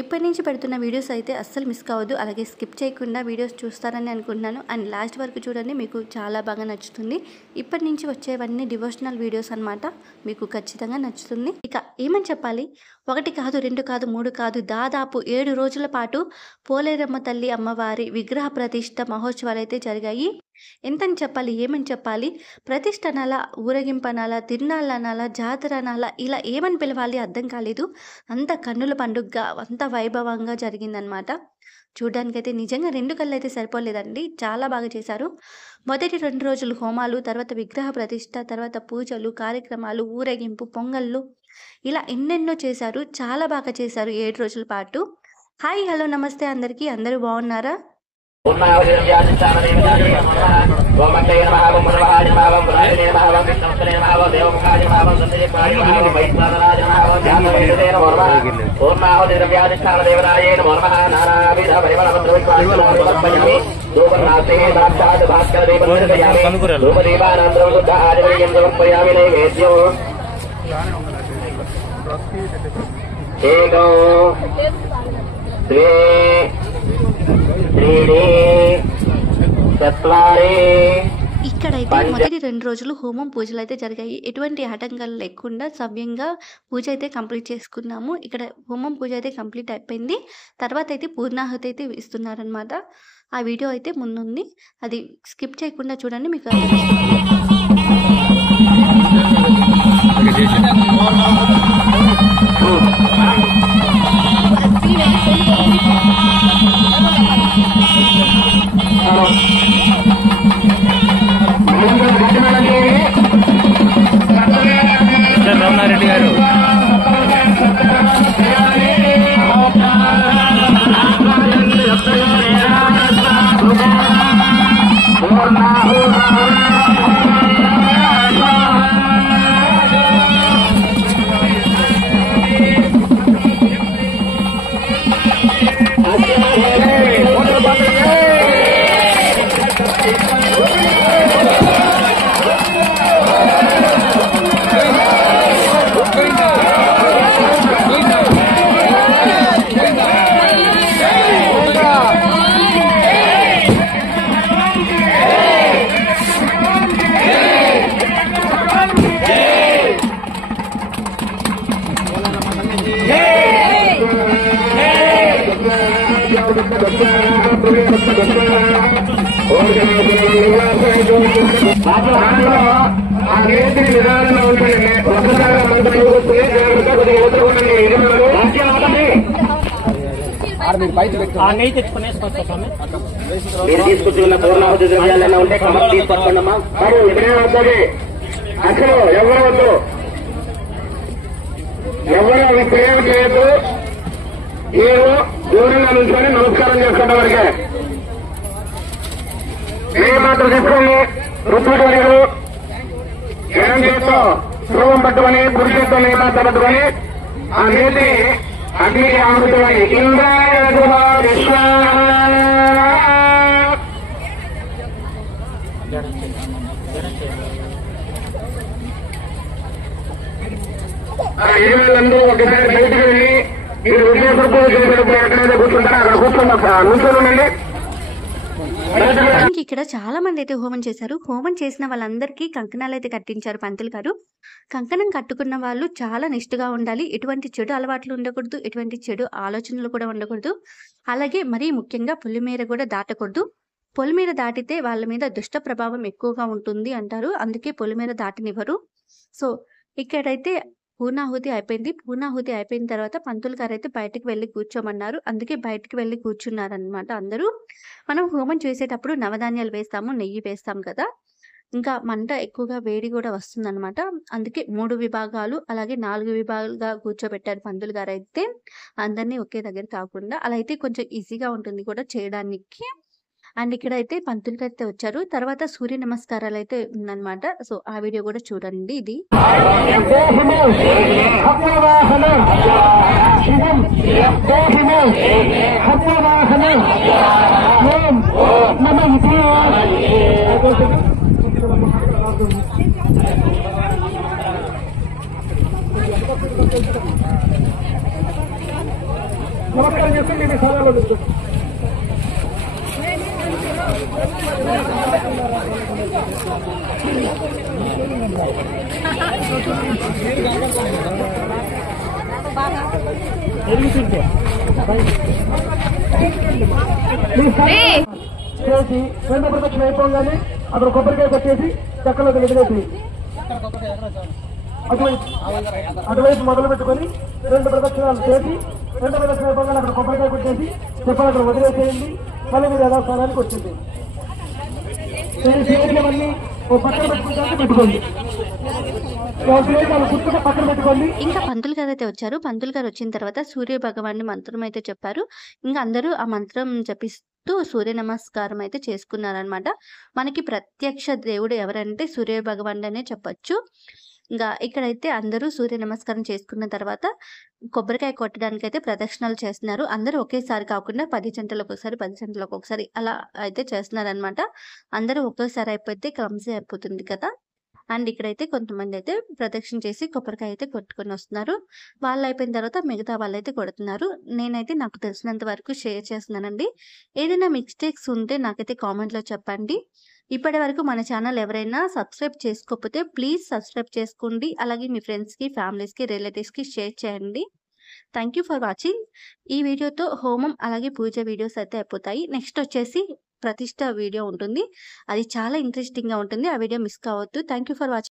ఇప్పటి నుంచి పెడుతున్న వీడియోస్ అయితే అస్సలు మిస్ కావద్దు. అలాగే స్కిప్ చేయకుండా వీడియోస్ చూస్తారని అనుకుంటున్నాను. అండ్ లాస్ట్ వరకు చూడండి, మీకు చాలా బాగా నచ్చుతుంది. ఇప్పటి నుంచి వచ్చేవన్నీ డివోషనల్ వీడియోస్ అన్నమాట. మీకు ఖచ్చితంగా నచ్చుతుంది. ఇక ఏమని చెప్పాలి, 1 కాదు 2 కాదు 3 కాదు, దాదాపు 7 రోజుల పాటు పోలేరమ్మ తల్లి అమ్మవారి విగ్రహ ప్రతిష్ఠ మహోత్సవాలు అయితే జరిగాయి. ఎంతని చెప్పాలి, ఏమని చెప్పాలి, ప్రతిష్ఠ అనాలా, ఊరేగింపు అనాలా, తిరునాళ్ళు అనాలా, జాతర అనాలా, ఇలా ఏమని పిలవాలి అర్థం కాలేదు. అంత కన్నుల పండుగగా అంత వైభవంగా జరిగిందనమాట. చూడ్డానికైతే నిజంగా 2 కళ్ళు అయితే సరిపోలేదండి. చాలా బాగా చేశారు. మొదటి 2 రోజులు హోమాలు, తర్వాత విగ్రహ ప్రతిష్ఠ, తర్వాత పూజలు, కార్యక్రమాలు, ఊరేగింపు, పొంగళ్ళు, ఇలా ఎన్నెన్నో చేశారు. చాలా బాగా చేశారు 7 రోజుల పాటు. హాయ్, హలో, నమస్తే అందరికీ. అందరూ బాగున్నారా? ఇక్కడైతే మొదటి 2 రోజులు హోమం పూజలు అయితే జరిగాయి. ఎటువంటి ఆటంకాలు లేకుండా సవ్యంగా పూజ అయితే కంప్లీట్ చేసుకున్నాము. ఇక్కడ హోమం పూజ అయితే కంప్లీట్ అయిపోయింది. తర్వాత అయితే పూర్ణాహుతి అయితే ఇస్తున్నారనమాట. ఆ వీడియో అయితే ముందుంది, అది స్కిప్ చేయకుండా చూడండి, మీకు రమణారెడ్డి గారు మీరు తీసుకొచ్చుకున్న పూర్ణాహుతి ద్రవ్యాలన్నా ఉంటే కమర్ తీసుకొచ్చండమ్మా. మరి ఇక్కడే వద్దండి, అసలు ఎవరు వద్దు, ఎవరు అవి ప్రేమ చేయొద్దు. మీరు దూరంగా నుంచొని నమస్కారం చేసుకుంటే వరకే ఏ మాత్రం తీసుకోండి. రుద్రుడు ఎడం చేత్తో రూపం పట్టుకొని, కుడి చేత్తో నేత పట్టుకొని ఆ నేతి అగ్నికి ఆహుతమై ఇంద్రాయ విశ్వ 20 ఒకసారి బయటకు వెళ్ళి మీరు ఉద్యోగ ఎక్కడైతే కూర్చుంటారో అక్కడ కూర్చుంటారు, నుంచోనండి. ఇక్కడ చాలా మంది అయితే హోమం చేశారు. హోమం చేసిన వాళ్ళందరికీ కంకణాలు అయితే కట్టించారు పంతులు గారు. కంకణం కట్టుకున్న వాళ్ళు చాలా నిష్ఠగా ఉండాలి. ఎటువంటి చెడు అలవాట్లు ఉండకూడదు, ఎటువంటి చెడు ఆలోచనలు కూడా ఉండకూడదు. అలాగే మరీ ముఖ్యంగా పొలిమేర కూడా దాటకూడదు. పొలిమేర దాటితే వాళ్ళ మీద దుష్ట ప్రభావం ఎక్కువగా ఉంటుంది అంటారు. అందుకే పొలిమేర దాటనివ్వరు. సో ఇక్కడైతే పూర్ణాహుతి అయిపోయింది. పూర్ణాహుతి అయిపోయిన తర్వాత పంతులు గారు అయితే బయటకు వెళ్ళి కూర్చోమన్నారు. అందుకే బయటకు వెళ్ళి కూర్చున్నారనమాట అందరూ. మనం హోమం చేసేటప్పుడు నవధాన్యాలు వేస్తాము, నెయ్యి వేస్తాం కదా. ఇంకా మంట ఎక్కువగా వేడి కూడా వస్తుందన్నమాట. అందుకే 3 విభాగాలు అలాగే 4 విభాగాలుగా కూర్చోబెట్టారు పంతులు గారు అయితే. అందరినీ ఒకే దగ్గర కాకుండా అలా అయితే కొంచెం ఈజీగా ఉంటుంది కూడా చేయడానికి. అండ్ ఇక్కడైతే పంతులు గారు అయితే వచ్చారు. తర్వాత సూర్య నమస్కారాలు అయితే ఉందన్నమాట. సో ఆ వీడియో కూడా చూడండి. ఇది నమస్కారం చేస్తే మేము సలహాలో చెప్తాం. చేసి రెండో ప్రదక్షిణ అయిపోగానే అక్కడ కొబ్బరికాయ కొట్టేసి చెక్కలో వదిలేసి అటువైపు మొదలు పెట్టుకొని రెండు ప్రదక్షిణాలు చేసి రెండో ప్రదక్షిణ అయిపోగానే అక్కడ కొబ్బరికాయ కొట్టేసి చెప్పలు అక్కడ వదిలేసేయండి. మళ్ళీ మీరు యథాస్థానానికి వచ్చింది. చేతులవన్నీ ఓ పక్కన పెట్టుకుంటే పెట్టుకోండి. పక్కన పెట్టుకోండి. ఇంకా పంతులు గారు అయితే వచ్చారు. పంతులు గారు వచ్చిన తర్వాత సూర్య భగవాన్ మంత్రం అయితే చెప్పారు. ఇంకా అందరూ ఆ మంత్రం జపిస్తూ సూర్య నమస్కారం అయితే చేసుకున్నారనమాట. మనకి ప్రత్యక్ష దేవుడు ఎవరంటే సూర్య భగవాన్ అనే చెప్పొచ్చు. ఇంకా ఇక్కడైతే అందరూ సూర్య నమస్కారం చేసుకున్న తర్వాత కొబ్బరికాయ కొట్టడానికి అయితే ప్రదక్షిణాలు చేస్తున్నారు. అందరూ ఒకేసారి కాకుండా 10 జంటలకు ఒకసారి 10 జంటలకు ఒకసారి అలా అయితే చేస్తున్నారనమాట. అందరూ ఒకేసారి అయిపోతే క్లమ్జీ అయిపోతుంది కదా. అండ్ ఇక్కడైతే కొంతమంది అయితే ప్రదక్షిణ చేసి కొబ్బరికాయ అయితే కొట్టుకొని వస్తున్నారు. వాళ్ళు అయిపోయిన తర్వాత మిగతా వాళ్ళైతే కొడుతున్నారు. నేనైతే నాకు తెలిసినంత వరకు షేర్ చేస్తున్నానండి. ఏదైనా మిస్టేక్స్ ఉంటే నాకైతే కామెంట్లో చెప్పండి. ఇప్పటి వరకు మన ఛానల్ ఎవరైనా సబ్స్క్రైబ్ చేసుకోకపోతే ప్లీజ్ సబ్స్క్రైబ్ చేసుకోండి. అలాగే మీ ఫ్రెండ్స్కి, ఫ్యామిలీస్కి, రిలేటివ్స్కి షేర్ చేయండి. Thank you for watching. ఈ వీడియోతో హోమం అలాగే పూజ వీడియోస్ అయితే అయిపోతాయి. నెక్స్ట్ వచ్చేసి ప్రతిష్ట వీడియో ఉంటుంది. అది చాలా ఇంట్రెస్టింగ్గా ఉంటుంది. ఆ వీడియో మిస్ కావద్దు. Thank you for watching.